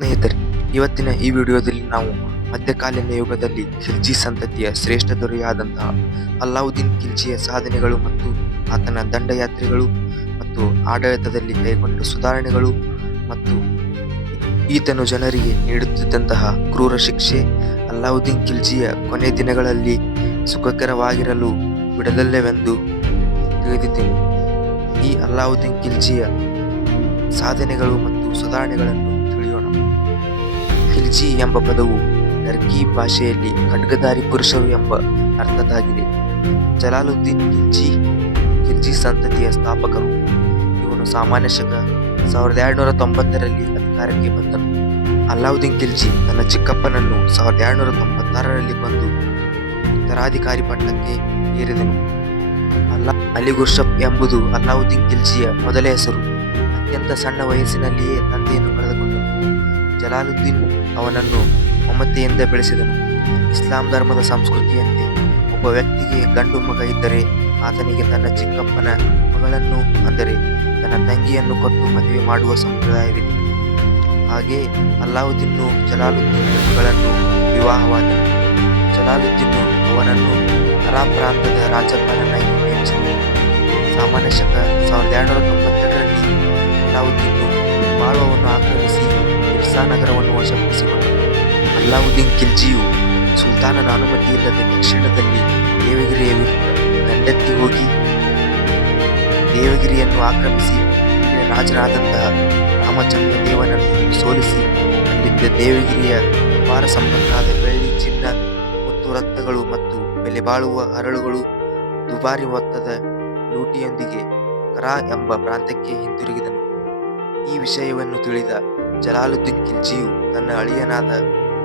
ಸ್ನೇಹಿತರೆ, ಇವತ್ತಿನ ಈ ವಿಡಿಯೋದಲ್ಲಿ ನಾವು ಮಧ್ಯಕಾಲೀನ ಯುಗದಲ್ಲಿ ಖಿಲ್ಜಿ ಸಂತತಿಯ ಶ್ರೇಷ್ಠ ದೊರೆಯಾದಂತಹ ಅಲ್ಲಾವುದ್ದೀನ್ ಖಿಲ್ಜಿಯ ಸಾಧನೆಗಳು ಮತ್ತು ಆತನ ದಂಡಯಾತ್ರೆಗಳು ಮತ್ತು ಆಡಳಿತದಲ್ಲಿ ಕೈಗೊಂಡ ಸುಧಾರಣೆಗಳು ಮತ್ತು ಈತನು ಜನರಿಗೆ ನೀಡುತ್ತಿದ್ದಂತಹ ಕ್ರೂರ ಶಿಕ್ಷೆ ಅಲ್ಲಾವುದ್ದೀನ್ ಖಿಲ್ಜಿಯ ಕೊನೆ ದಿನಗಳಲ್ಲಿ ಸುಖಕರವಾಗಿರಲು ಬಿಡಲಿಲ್ಲವೆಂದು ತಿಳಿದಿದ್ದೆವು ಈ ಅಲ್ಲಾವುದ್ದೀನ್ ಖಿಲ್ಜಿಯ ಸಾಧನೆಗಳು ಮತ್ತು ಸುಧಾರಣೆಗಳನ್ನು ಖಿಲ್ಜಿ ಎಂಬ ಪದವು ಟರ್ಕಿ ಭಾಷೆಯಲ್ಲಿ ಖಡ್ಗಧಾರಿ ಪುರುಷರು ಎಂಬ ಅರ್ಥದಾಗಿದೆ ಜಲಾಲುದ್ದೀನ್ ಖಿಲ್ಜಿ ಖಿಲ್ಜಿ ಸಂತತಿಯ ಸ್ಥಾಪಕರು. ಇವನು ಸಾಮಾನ್ಯ ಶಕ. ಸಾವಿರದ ಎರಡುನೂರ ತೊಂಬತ್ತರಲ್ಲಿ ಅಧಿಕಾರಕ್ಕೆ ಬಂದನು. ಅಲ್ಲಾವುದ್ದೀನ್ ಖಿಲ್ಜಿ ತನ್ನ ಚಿಕ್ಕಪ್ಪನನ್ನು ಸಾವಿರದ ಎರಡುನೂರ ತೊಂಬತ್ತಾರರಲ್ಲಿ ಬಂದು ಉತ್ತರಾಧಿಕಾರಿ ಪಟ್ಟಕ್ಕೆ ಏರಿದನು. ಅಲ್ಲಾ ಅಲಿ ಗುರ್ಷಪ್ ಎಂಬುದು ಅಲ್ಲಾವುದ್ದೀನ್ ಖಿಲ್ಜಿಯ ಮೊದಲ ಹೆಸರು. ಅತ್ಯಂತ ಸಣ್ಣ ವಯಸ್ಸಿನಲ್ಲಿಯೇ ಕಳೆದುಕೊಂಡನು ಜಲಾಲುದ್ದೀನ್ ಅವನನ್ನು ಮಮತೆಯಿಂದ ಬೆಳೆಸಿದನು. ಇಸ್ಲಾಂ ಧರ್ಮದ ಸಂಸ್ಕೃತಿಯಂತೆ ಒಬ್ಬ ವ್ಯಕ್ತಿಗೆ ಗಂಡು ಮಗ ಇದ್ದರೆ ಆತನಿಗೆ ತನ್ನ ಚಿಕ್ಕಪ್ಪನ ಮಗಳನ್ನು ಅಂದರೆ ತನ್ನ ತಂಗಿಯನ್ನು ಕೊಟ್ಟು ಮದುವೆ ಮಾಡುವ ಸಂಪ್ರದಾಯವಿದೆ. ಹಾಗೆ ಅಲ್ಲಾವುದ್ದೀನ್ನು ಜಲಾಲುದ್ದೀನ್ ಮಗಳನ್ನು ವಿವಾಹವಾದನು. ಜಲಾಲುದ್ದೀನ್ ಅವನನ್ನು ಅರಾ ಪ್ರಾಂತದ ನೇಮಿಸಿದನು. ಸಾಮಾನ್ಯ ಶಕ ಸಾವಿರದ ಎರಡುನೂರ ತೊಂಬತ್ತೆರಡರಲ್ಲಿ ಅಲ್ಲಾವುದ್ದೀನು ಮಿರ್ಸಾ ನಗರವನ್ನು ವಶಪಡಿಸಿಕೊಂಡರು ಅಲ್ಲಾವುದ್ದೀನ್ ಖಿಲ್ಜಿಯು ಸುಲ್ತಾನನ ಅನುಮತಿಯಿಲ್ಲದೆ ದಕ್ಷಿಣದಲ್ಲಿ ದೇವಗಿರಿಯ ವಿರುದ್ಧ ದಂಡೆತ್ತಿ ಹೋಗಿ ದೇವಗಿರಿಯನ್ನು ಆಕ್ರಮಿಸಿ ರಾಜನಾದಂತಹ ರಾಮಚಂದ್ರ ದೇವನನ್ನು ಸೋಲಿಸಿ, ಅಲ್ಲಿದ್ದ ದೇವಗಿರಿಯ ಅಪಾರ ಸಂಪನ್ನಾದ ಬೆಳ್ಳಿ, ಚಿನ್ನ ಮತ್ತು ರತ್ನಗಳು ಮತ್ತು ಬೆಲೆಬಾಳುವ ಹರಳುಗಳು ದುಬಾರಿ ಒತ್ತದ ಲೂಟಿಯೊಂದಿಗೆ ಕರಾ ಎಂಬ ಪ್ರಾಂತ್ಯಕ್ಕೆ ಹಿಂತಿರುಗಿದನು. ಈ ವಿಷಯವನ್ನು ತಿಳಿದ ಜಲಾಲುದ್ದೀನ್ ಖಿಲ್ಜಿಯು ತನ್ನ ಅಳಿಯನಾದ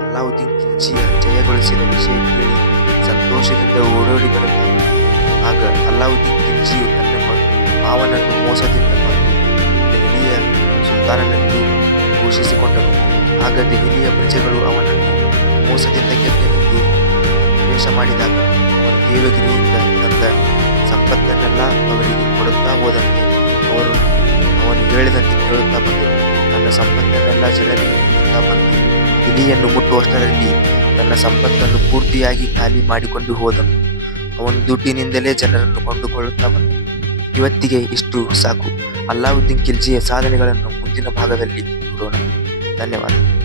ಅಲಾವುದ್ದೀನ್ ಖಿಲ್ಜಿಯ ಜಯಗೊಳಿಸಿದ ವಿಷಯ ಕೇಳಿ ಸಂತೋಷದಿಂದ ಓಡೋಡಿ ಬರುತ್ತಾನೆ ಆಗ ಅಲ್ಲಾವುದ್ದೀನ್ ಖಿಲ್ಜಿಯು ತನ್ನ ಮಾವನನ್ನು ಮೋಸದಿಂದ ಕೊಂದು ದೆಹಲಿಯ ಸುಲ್ತಾನನೆಂದು ಘೋಷಿಸಿಕೊಂಡನು. ಆಗ ದೆಹಲಿಯ ಪ್ರಜೆಗಳು ಅವನನ್ನು ಮೋಸದಿಂದ ಗೆದ್ದನೆಂದು ದ್ವೇಷ ಮಾಡಿದಾಗ ಅವನು ದೇವಗಿರಿಯಿಂದ ತಂದ ಸಂಪತ್ತನ್ನೆಲ್ಲ ಅವರಿಗೆ ಕೊಡುತ್ತಾ ಹೋದಂತೆ ಅವರು ಅವನು ಹೇಳಿದಂತೆ ಕೇಳುತ್ತಾ ಬಂದರು ಸಂಪತ್ತನ್ನೆಲ್ಲ ಜನರಿಗೆ ನೀಡುತ್ತಾ ಬಂದು ಇಲಿಯನ್ನು ಮುಟ್ಟುವಷ್ಟರಲ್ಲಿ ತನ್ನ ಸಂಪತ್ತನ್ನು ಪೂರ್ತಿಯಾಗಿ ಖಾಲಿ ಮಾಡಿಕೊಂಡು ಹೋದನು. ಅವನು ದುಡ್ಡಿನಿಂದಲೇ ಜನರನ್ನು ಕೊಂಡುಕೊಳ್ಳುತ್ತಾ ಬಂದನು. ಇವತ್ತಿಗೆ ಇಷ್ಟು ಸಾಕು. ಅಲ್ಲಾವುದ್ದೀನ್ ಖಿಲ್ಜಿಯ ಸಾಧನೆಗಳನ್ನು ಮುಂದಿನ ಭಾಗದಲ್ಲಿ ನೋಡೋಣ. ಧನ್ಯವಾದ.